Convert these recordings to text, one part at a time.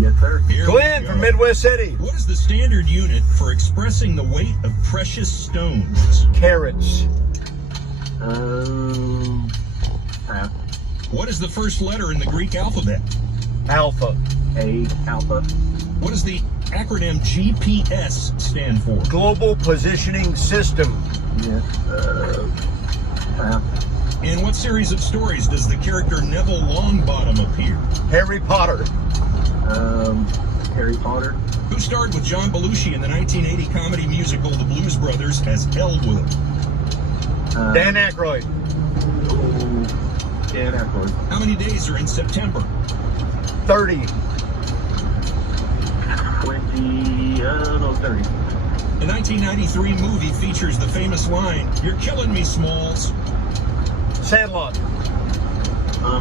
Yes, sir. Glenn from Midwest City. What is the standard unit for expressing the weight of precious stones? Carrots. Pass. What is the first letter in the Greek alphabet? Alpha. A, alpha. What does the acronym GPS stand for? Global Positioning System. Yes, pass. In what series of stories does the character Neville Longbottom appear? Harry Potter. Harry Potter. Who starred with John Belushi in the 1980 comedy musical The Blues Brothers as Elwood? Dan Aykroyd. Dan Aykroyd. How many days are in September? 30. 20, 30. The 1993 movie features the famous line, "You're killing me, Smalls." Sandlot.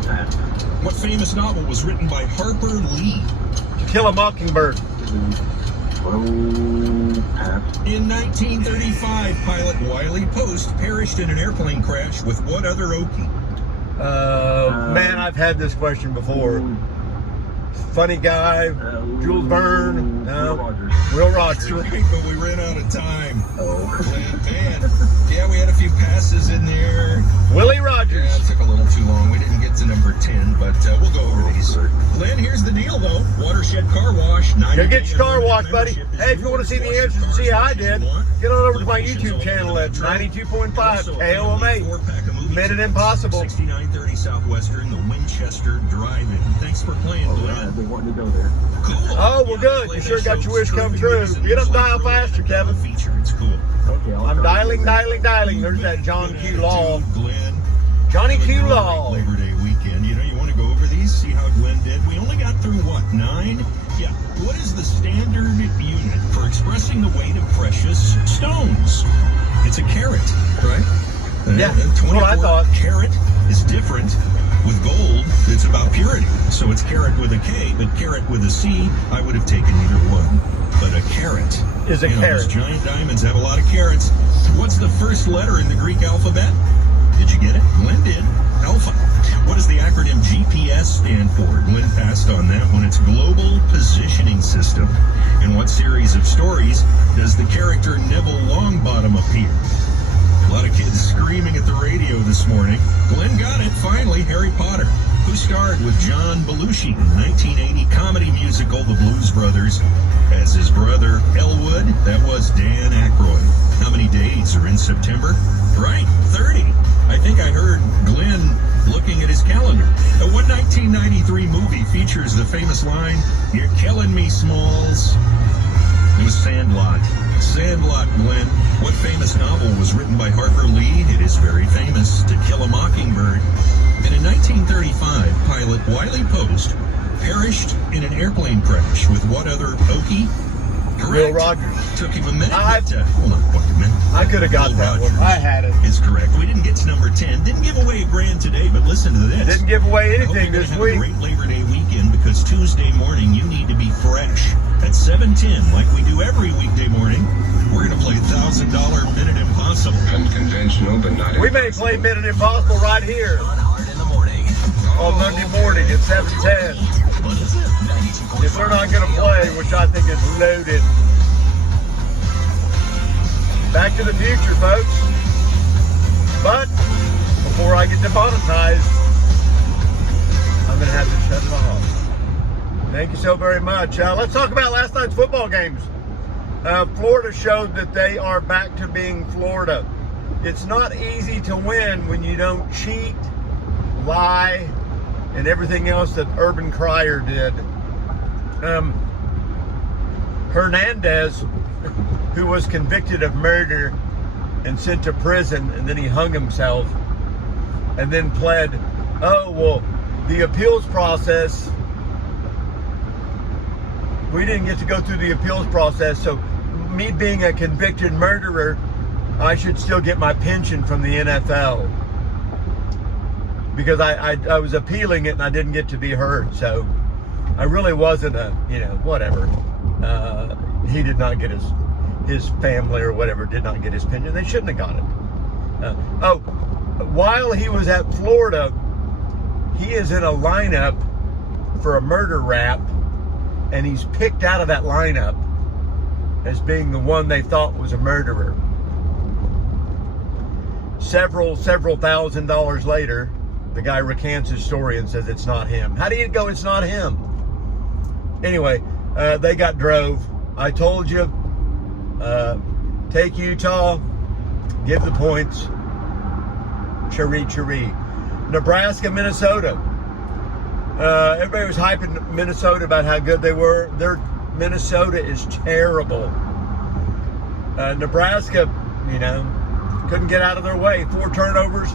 Pass. What famous novel was written by Harper Lee? To Kill a Mockingbird. Pass. In 1935, pilot Wiley Post perished in an airplane crash with what other Okie? Man, I've had this question before. Funny guy. Jules Verne. Will Rogers. Will That's Rogers. right, but we ran out of time. Oh. Man, yeah, we had a few passes in there. Willie Rogers. Yeah, it took a little too long. We didn't get to number 10, but we'll go over these. Glenn, here's the deal, though. Watershed Car Wash. Go get your car washed, buddy. Hey, if you want to see the answers and see how I did, get on over to my YouTube channel at 92.5 KOMA. Minute Impossible. 6930 Southwestern, the Winchester Drive-In. Thanks for playing, Glenn. I've been wanting to go there. Cool. Oh, well, good. You sure got your wish come true. Get up dial faster, Kevin. Feature. It's cool. Okay, I'm dialing. There's that John Q. Law. Glenn. Johnny Q. Law. Labor Day weekend. You know, you want to go over these, see how Glenn did. We only got through, what, 9? Yeah. What is the standard unit for expressing the weight of precious stones? It's a carat, right? Yeah, The that's what I 24 thought. Carat is different. With gold, it's about purity. So it's carat with a K, but carat with a C, I would have taken either one. But a carat Is a you know, carat. those giant diamonds have a lot of carats. What's the first letter in the Greek alphabet? Did you get it? Glenn did. Alpha. What does the acronym GPS stand for? Glenn passed on that one. It's Global Positioning System. In what series of stories does the character Neville Longbottom appear? A lot of kids screaming at the radio this morning. Glenn got it, finally. Harry Potter. Who starred with John Belushi in the 1980 comedy musical The Blues Brothers as his brother Elwood? That was Dan Aykroyd. How many days are in September? Right, 30. I think I heard Glenn looking at his calendar. What 1993 movie features the famous line, "You're killing me, Smalls"? It was Sandlot. Sandlot, Glenn. What famous novel was written by Harper Lee? It is very famous, To Kill a Mockingbird. And in 1935, pilot Wiley Post perished in an airplane crash with what other Okie? Correct. Will Rogers. Took him a minute, but hold on, wait a minute. I could have got Will that one. Rogers I had it. is correct. We didn't get to number 10. Didn't give away a grand today, but listen to this. Didn't give away I hope anything you're this gonna week. have a great Labor Day weekend because Tuesday morning you need to be fresh. At 7:10, like we do every weekday morning, we're going to play $1,000 Minute Impossible. Unconventional, but not We may play Minute Impossible right here on Monday morning at 7:10. If they're not going to play, which I think is loaded. Back to the future, folks. But before I get demonetized, I'm going to have to shut it off. Thank you so very much. Let's talk about last night's football games. Florida showed that they are back to being Florida. It's not easy to win when you don't cheat, lie, and everything else that Urban Cryer did. Hernandez, who was convicted of murder and sent to prison, and then he hung himself, and then pled, oh, well, the appeals process, we didn't get to go through the appeals process, so me being a convicted murderer, I should still get my pension from the NFL. Because I was appealing it and I didn't get to be heard, so I really wasn't a, whatever. He did not get his family or whatever did not get his pension. They shouldn't have got it. While he was at Florida, he is in a lineup for a murder rap and he's picked out of that lineup as being the one they thought was a murderer. Several $1,000s later, the guy recants his story and says it's not him. How do you go, it's not him? Anyway, they got drove. I told you, take Utah, give the points. Chiree. Nebraska, Minnesota. Everybody was hyping Minnesota about how good they were. Minnesota is terrible. Nebraska, couldn't get out of their way. 4 turnovers.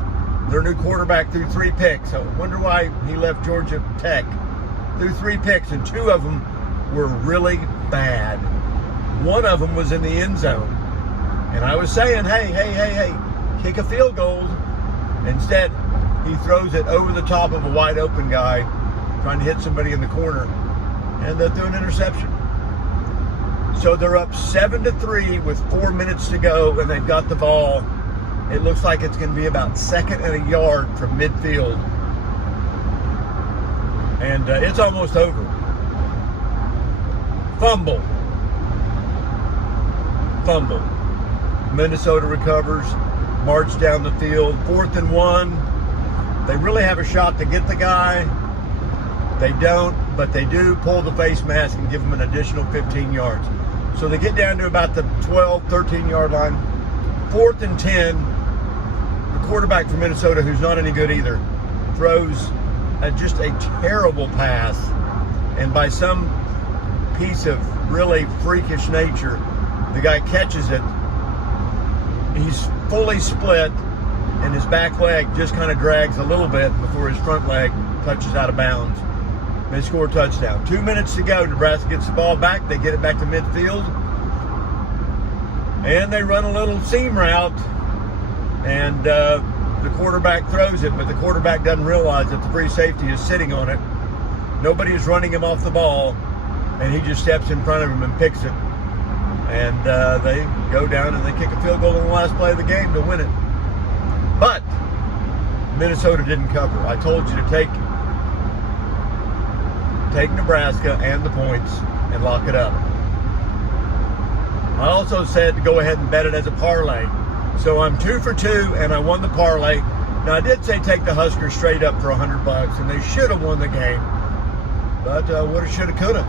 Their new quarterback threw 3 picks. I wonder why he left Georgia Tech. Threw 3 picks, and 2 of them were really bad. One of them was in the end zone. And I was saying, hey, kick a field goal. Instead, he throws it over the top of a wide open guy trying to hit somebody in the corner, and they threw an interception. So they're up 7-3 with 4 minutes to go, and they've got the ball. It looks like it's going to be about 2nd and a yard from midfield. And it's almost over. Fumble. Minnesota recovers, march down the field. 4th and 1. They really have a shot to get the guy. They don't, but they do pull the face mask and give him an additional 15 yards. So they get down to about the 12, 13-yard line. 4th and 10. The quarterback from Minnesota, who's not any good either, throws just a terrible pass. And by some piece of really freakish nature, the guy catches it. He's fully split, and his back leg just kind of drags a little bit before his front leg touches out of bounds. They score a touchdown. 2 minutes to go. Nebraska gets the ball back. They get it back to midfield. And they run a little seam route. And the quarterback throws it, but the quarterback doesn't realize that the free safety is sitting on it. Nobody is running him off the ball. And he just steps in front of him and picks it. And they go down and they kick a field goal in the last play of the game to win it. But Minnesota didn't cover. I told you to take Nebraska and the points and lock it up. I also said to go ahead and bet it as a parlay. So I'm 2 for 2, and I won the parlay. Now I did say take the Huskers straight up for $100, and they should have won the game. But woulda, shoulda, coulda.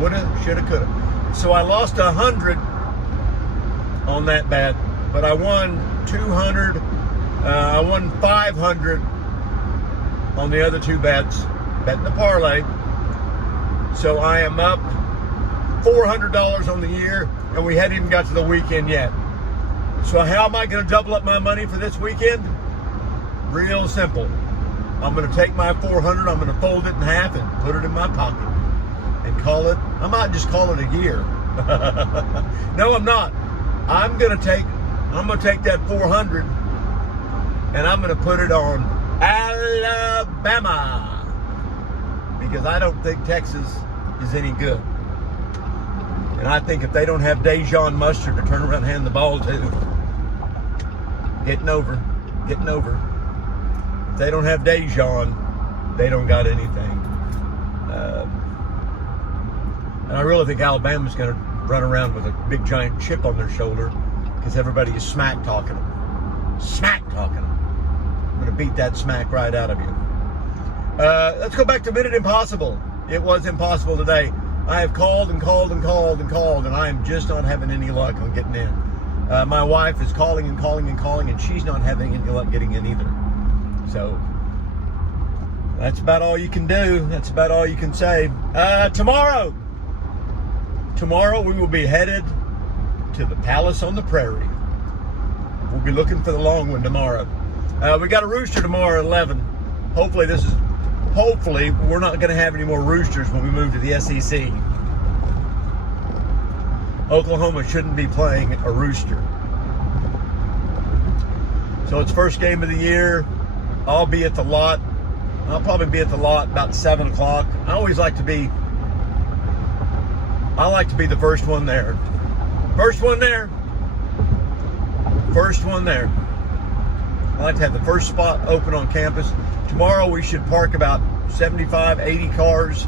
Woulda, shoulda, coulda. So I lost 100 on that bet, but I won 200. I won 500 on the other 2 bets. Bet the parlay. So I am up $400 on the year, and we hadn't even got to the weekend yet. So how am I going to double up my money for this weekend? Real simple. I'm going to take my 400, I'm going to fold it in half and put it in my pocket and call it, I might just call it a year. No, I'm not. I'm going to take that 400 and I'm going to put it on Alabama, because I don't think Texas is any good. And I think if they don't have Dejon Mustard to turn around and hand the ball to, getting over. If they don't have Dejon, they don't got anything. And I really think Alabama's going to run around with a big giant chip on their shoulder because everybody is smack talking them. I'm going to beat that smack right out of you. Let's go back to Minute Impossible. It was impossible today. I have called, and I am just not having any luck on getting in. My wife is calling, and she's not having any luck getting in either. So that's about all you can do. That's about all you can say. Tomorrow we will be headed to the Palace on the Prairie. We'll be looking for the long one tomorrow. We got a rooster tomorrow at 11. Hopefully we're not going to have any more roosters when we move to the SEC. Oklahoma shouldn't be playing a rooster. So it's first game of the year. I'll be at the lot. I'll probably be at the lot about 7 o'clock. I like to be the first one there. First one there. I like to have the first spot open on campus. Tomorrow we should park about 75, 80 cars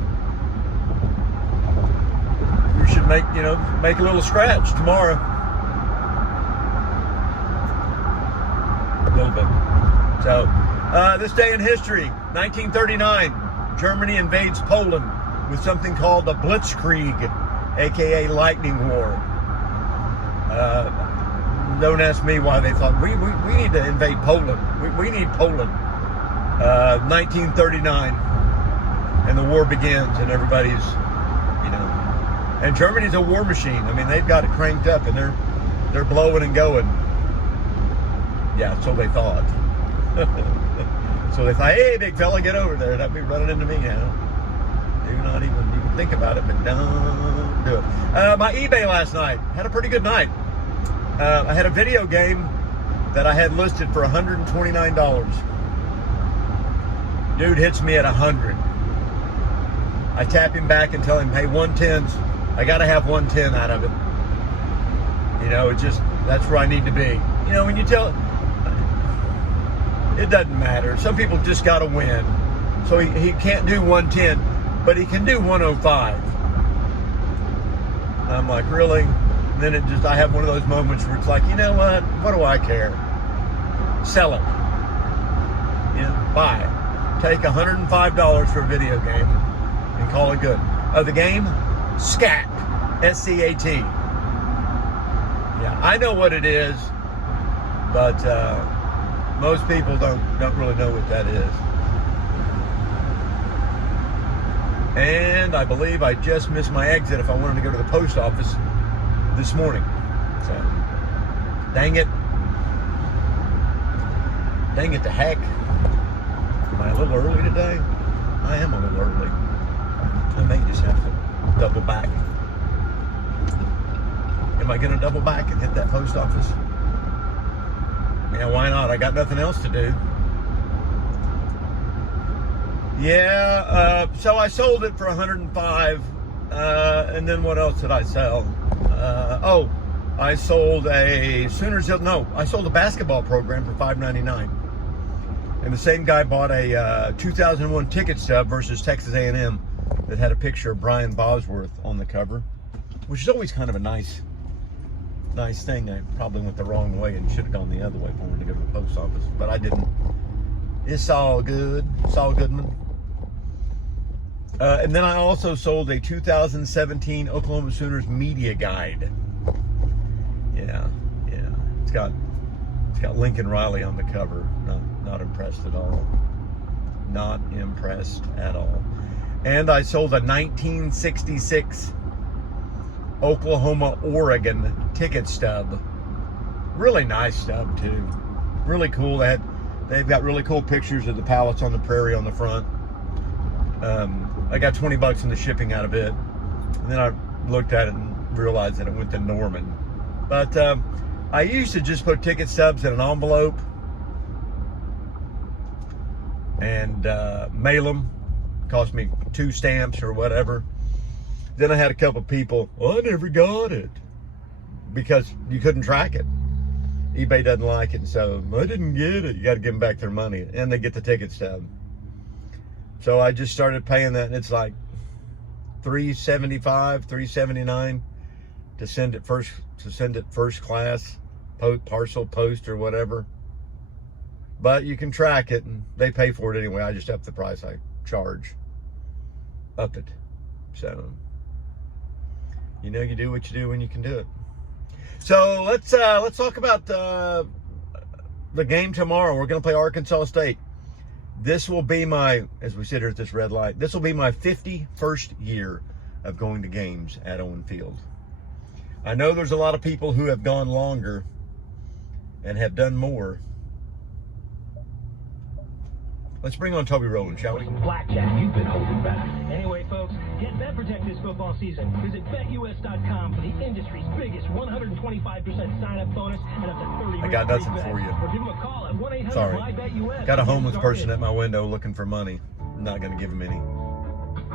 make a little scratch tomorrow. A little bit. So, this day in history, 1939, Germany invades Poland with something called the Blitzkrieg, aka Lightning War. Don't ask me why they thought we need to invade Poland. We need Poland. 1939, and the war begins, and everybody's, and Germany's a war machine. I mean, they've got it cranked up, and they're blowing and going. Yeah, so they thought. So they thought, hey, big fella, get over there. That'd be running into me now. Do not even think about it, but don't do it. My eBay last night had a pretty good night. I had a video game that I had listed for $129. Dude hits me at 100. I tap him back and tell him, hey, 110s. I got to have 110 out of it. It's just, that's where I need to be. When you tell, it doesn't matter. Some people just got to win. So he can't do 110, but he can do 105. I'm like, really? And then I have one of those moments where it's like, you know what do I care? Sell it. Buy it. Take $105 for a video game and call it good. The game, SCAT, S-C-A-T. Yeah, I know what it is, but most people don't really know what that is. And I believe I just missed my exit if I wanted to go to the post office this morning. So, dang it. Dang it to heck. Am I a little early today? I am a little early. I may just have to double back. Am I going to double back and hit that post office? Yeah, why not? I got nothing else to do. Yeah, so I sold it for $105. And then what else did I sell? I sold I sold a basketball program for $5.99. And the same guy bought a 2001 ticket stub versus Texas A&M that had a picture of Brian Bosworth on the cover, which is always kind of a nice thing. I probably went the wrong way and should have gone the other way if I wanted to go to the post office, but I didn't. It's all good. Saul Goodman. And then I also sold a 2017 Oklahoma Sooners media guide. Yeah. It's got Lincoln Riley on the cover. Not impressed at all. Not impressed at all. And I sold a 1966 Oklahoma-Oregon ticket stub. Really nice stub too. Really cool. They've got really cool pictures of the pallets on the prairie on the front. I got $20 in the shipping out of it. And then I looked at it and realized that it went to Norman. But I used to just put ticket stubs in an envelope and mail them. Cost me 2 stamps or whatever. Then I had a couple people, I never got it, because you couldn't track it. eBay doesn't like it, so I didn't get it. You got to give them back their money, and they get the ticket stub. So I just started paying that, and it's like $3.75, $3.79 to send it first class, parcel, post, or whatever. But you can track it, and they pay for it anyway. I just up the price I charge. Up it. So, you do what you do when you can do it. So let's talk about the game tomorrow. We're going to play Arkansas State. This will be as we sit here at this red light, this will be my 51st year of going to games at Owen Field. I know there's a lot of people who have gone longer and have done more. Let's bring on Toby Rowland, shall we? Blackjack, you've been holding back. Anyway, folks, get Bet Protect this football season. Visit BetUS.com for the industry's biggest 125% sign-up bonus and up to 30. I got nothing for you. Or give them a call at 1-800-BETUS. Sorry. Got a homeless person at my window looking for money. I'm not going to give him any.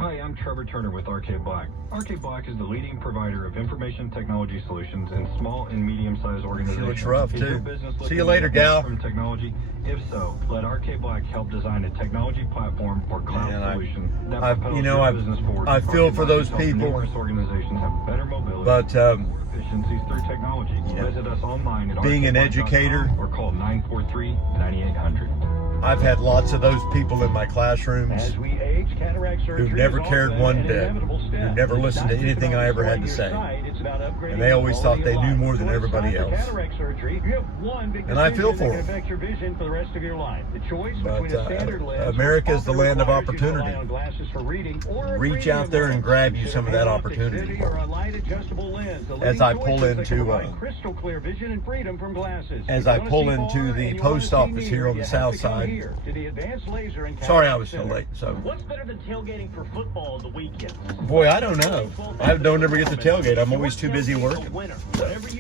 Hi, I'm Trevor Turner with Arcade Black. Arcade Black is the leading provider of information technology solutions in small and medium-sized organizations. She looks rough, Is your too. business See you looking later, to gal. From technology? If so, let Arcade Black help design a technology platform or cloud solution that propels your business forward. I feel Arcade for Black those has helped people, numerous organizations have better mobility, but more efficiencies through technology. Visit us online at being an educator, or call 943-9800. I've had lots of those people in my classrooms As we age, cataract surgery who never is cared often one an bit, inevitable who step. never It's listened not to just anything about I ever had to destroying say. your sight, it's about upgrading And they always your thought quality they of knew life. more than So everybody it's time for else. cataract surgery. You have one big And I feel decision for that can them. affect your vision for the rest of your life. The choice But between a standard lens, America is the which often land of requires you to rely opportunity. on glasses for reading, or a Reach out premium there and lens. grab you Consider some of that payoff, opportunity. Xfinity, or a light adjustable lens. The As leading I pull choices that can into, provide crystal clear vision and freedom from glasses. as If I you wanna pull see into far the and you wanna post see office near, here on you the have south to come side. here to the Advanced Laser and Sorry I Cataract was so Center. late. So, What's better than tailgating for football on the weekends? boy, I don't know. I don't ever get to tailgate. I'm always too busy working.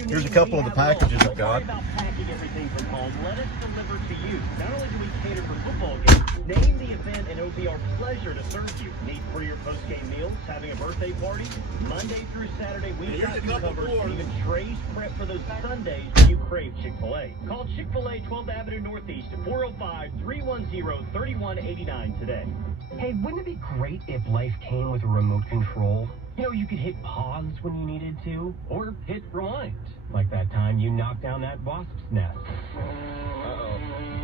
Here's a couple of the packages I've got. Don't worry about packing everything from home. Let us deliver to you. Not only do we cater for football games, name the event and it will be our pleasure to serve you. Need for your post-game meals, having a birthday party, Monday through Saturday, we've got you covered. And even Trey's prep for those Sundays when you crave Chick-fil-A. Call Chick-fil-A 12th Avenue Northeast at 405-310-3189 today. Hey, wouldn't it be great if life came with a remote control? You know, you could hit pause when you needed to, or hit rewind, like that time you knocked down that wasp's nest.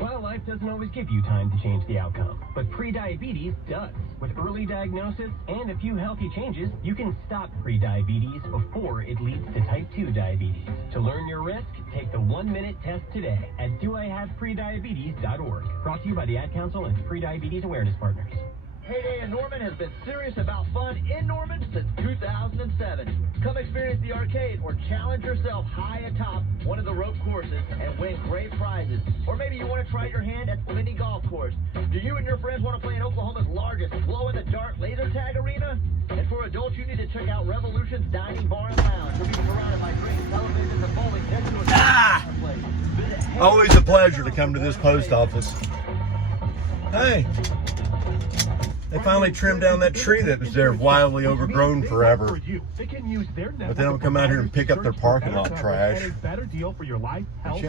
Well, life doesn't always give you time to change the outcome, but prediabetes does. With early diagnosis and a few healthy changes, you can stop prediabetes before it leads to type 2 diabetes. To learn your risk, take the 1-minute test today at doihaveprediabetes.org. Brought to you by the Ad Council and Prediabetes Awareness Partners. Heyday in Norman has been serious about fun in Norman since 2007. Come experience the arcade or challenge yourself high atop one of the rope courses and win great prizes. Or maybe you want to try your hand at the mini golf course. Do you and your friends want to play in Oklahoma's largest glow-in-the-dark laser tag arena? And for adults, you need to check out Revolution's Dining Bar and Lounge. You'll be surrounded by great televisions and bowling next to a fireplace. Visit Always a pleasure to come to this post office. Hey. They finally trimmed down that tree that was there wildly overgrown forever. But they don't come out here and pick up their parking lot trash. Yeah,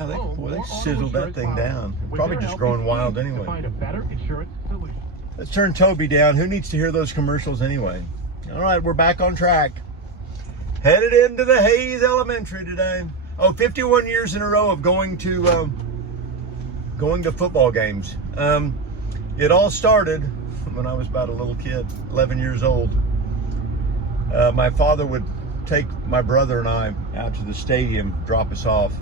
they sizzled that thing down. Probably just growing wild anyway. Let's turn Toby down. Who needs to hear those commercials anyway? All right, we're back on track. Headed into the Hayes Elementary today. Oh, 51 years in a row of going to football games. It all started when I was about a little kid, 11 years old. My father would take my brother and I out to the stadium, drop us off,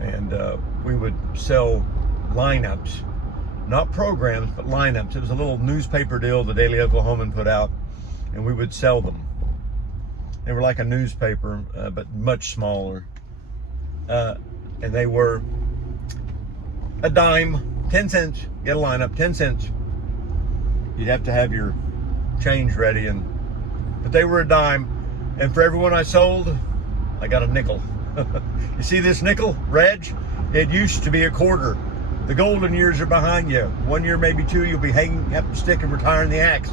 and we would sell lineups, not programs, but lineups. It was a little newspaper deal the Daily Oklahoman put out, and we would sell them. They were like a newspaper, but much smaller, and they were a dime. 10 cents, get a lineup, 10 cents. You'd have to have your change ready, but they were a dime. And for everyone I sold, I got a nickel. You see this nickel, Reg? It used to be a quarter. The golden years are behind you. 1 year, maybe two, you'll be hanging up the stick and retiring the axe.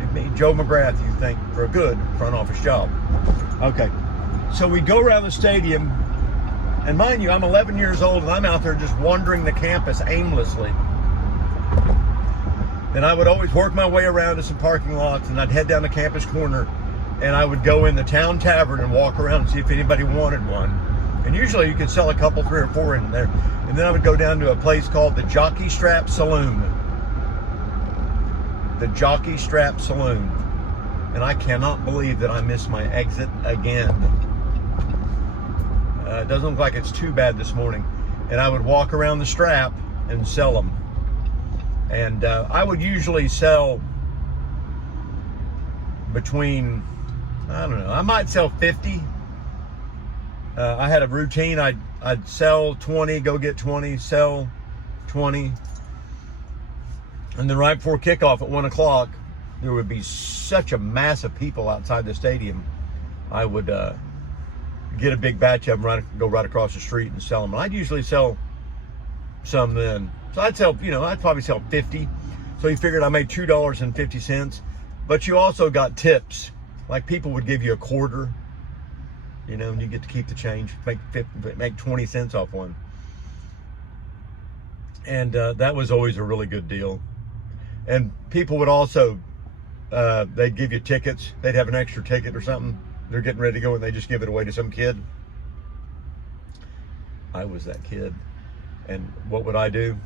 It made Joe McGrath, you think, for a good front office job. Okay, so we go around the stadium. And mind you, I'm 11 years old and I'm out there just wandering the campus aimlessly. And I would always work my way around to some parking lots, and I'd head down the campus corner and I would go in the town tavern and walk around and see if anybody wanted one. And usually you could sell a couple, 3 or 4 in there. And then I would go down to a place called the Jockey Strap Saloon. The Jockey Strap Saloon. And I cannot believe that I missed my exit again. It doesn't look like it's too bad this morning. And I would walk around the strap and sell them. And I would usually sell between, I don't know, I might sell 50. I had a routine. I'd sell 20, go get 20, sell 20. And then right before kickoff at 1 o'clock, there would be such a mass of people outside the stadium. I would get a big batch of them, go right across the street and sell them. And I'd usually sell some then. So I'd sell, I'd probably sell 50. So he figured I made $2.50, but you also got tips. Like people would give you a quarter, you know, and you get to keep the change, make 20 cents off one. And that was always a really good deal. And people would also, they'd give you tickets. They'd have an extra ticket or something. They're getting ready to go and they just give it away to some kid. I was that kid. And what would I do?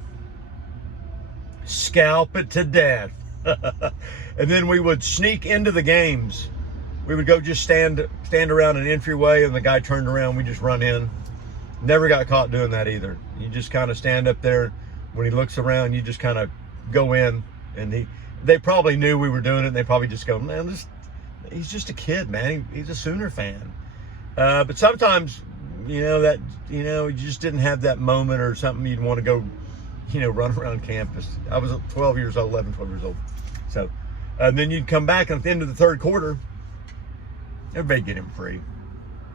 Scalp it to death. And then we would sneak into the games. We would go just stand around an entryway, and the guy turned around, we just run in. Never got caught doing that either. You just kind of stand up there. When he looks around, you just kind of go in, and they probably knew we were doing it, and they probably just go, man, he's just a kid, man. He's a Sooner fan. But sometimes, you just didn't have that moment or something you'd want to go, run around campus. I was 12 years old, 11, 12 years old. So, and then you'd come back, and at the end of the third quarter, everybody get him free.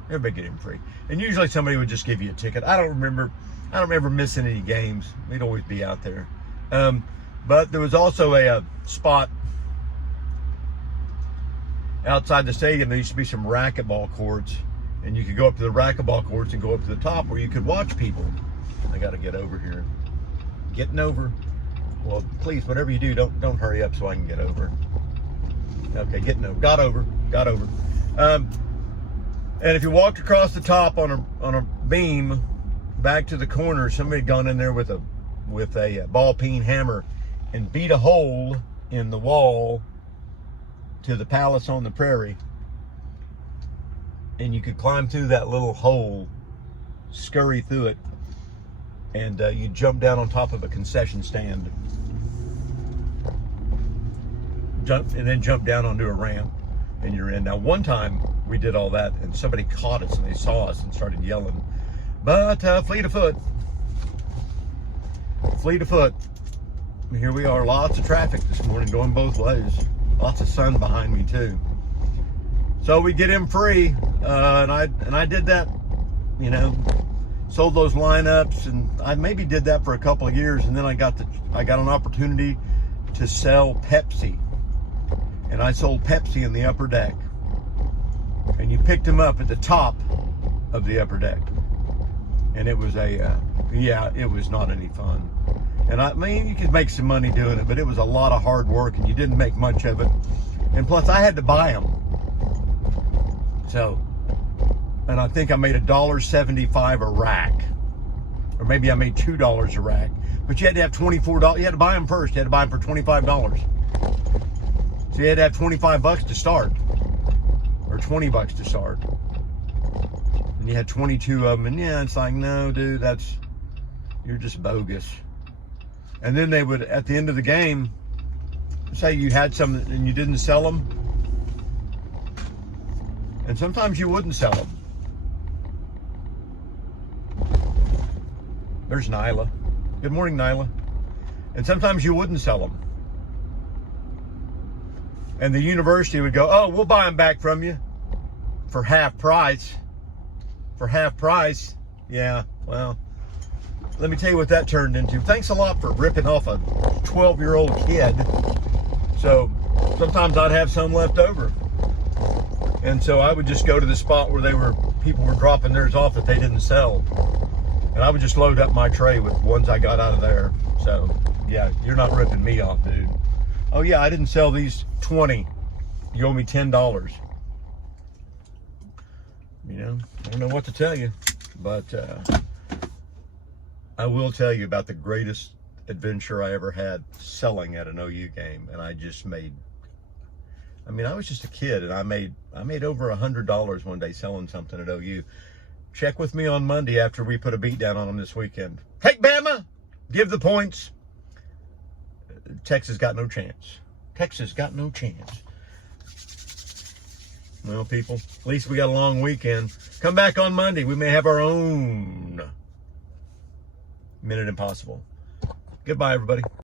Everybody get him free. And usually somebody would just give you a ticket. I don't remember missing any games. We'd always be out there. But there was also a spot outside the stadium. There used to be some racquetball courts, and you could go up to the racquetball courts and go up to the top where you could watch people. I got to get over here. Getting over. Well, please, whatever you do, don't hurry up so I can get over. Okay, getting over. Got over. And if you walked across the top on a beam back to the corner, somebody had gone in there with a ball peen hammer and beat a hole in the wall to the palace on the prairie, and you could climb through that little hole, scurry through it, and you jump down on top of a concession stand, and then jump down onto a ramp, and you're in. Now, one time we did all that, and somebody caught us, and they saw us and started yelling. But fleet of foot. Here we are. Lots of traffic this morning going both ways. Lots of sun behind me too. So we get him free, and I did that. Sold those lineups, and I maybe did that for a couple of years, and then I got an opportunity to sell Pepsi, and I sold Pepsi in the upper deck. And you picked them up at the top of the upper deck. And it was it was not any fun. And I mean, you could make some money doing it, but it was a lot of hard work, and you didn't make much of it. And plus, I had to buy them. So, and I think I made $1.75 a rack. Or maybe I made $2 a rack. But you had to have $24. You had to buy them first. You had to buy them for $25. So you had to have $25 to start. Or $20 to start. And you had 22 of them, and it's like, no, dude, you're just bogus. And then they would, at the end of the game, say you had some and you didn't sell them. And sometimes you wouldn't sell them. There's Nyla. Good morning, Nyla. And sometimes you wouldn't sell them. And the university would go, oh, we'll buy them back from you for half price. For half price. Yeah, well, let me tell you what that turned into. Thanks a lot for ripping off a 12-year-old kid. So sometimes I'd have some left over. And so I would just go to the spot where people were dropping theirs off that they didn't sell. And I would just load up my tray with ones I got out of there. So yeah, you're not ripping me off, dude. Oh yeah, I didn't sell these 20. You owe me $10. I don't know what to tell you, but I will tell you about the greatest adventure I ever had selling at an OU game. And I just made, I was just a kid, and I made over $100 one day selling something at OU. Check with me on Monday after we put a beat down on them this weekend. Hey, Bama, give the points. Texas got no chance. Texas got no chance. Well, people, at least we got a long weekend. Come back on Monday. We may have our own Minute Impossible. Goodbye, everybody.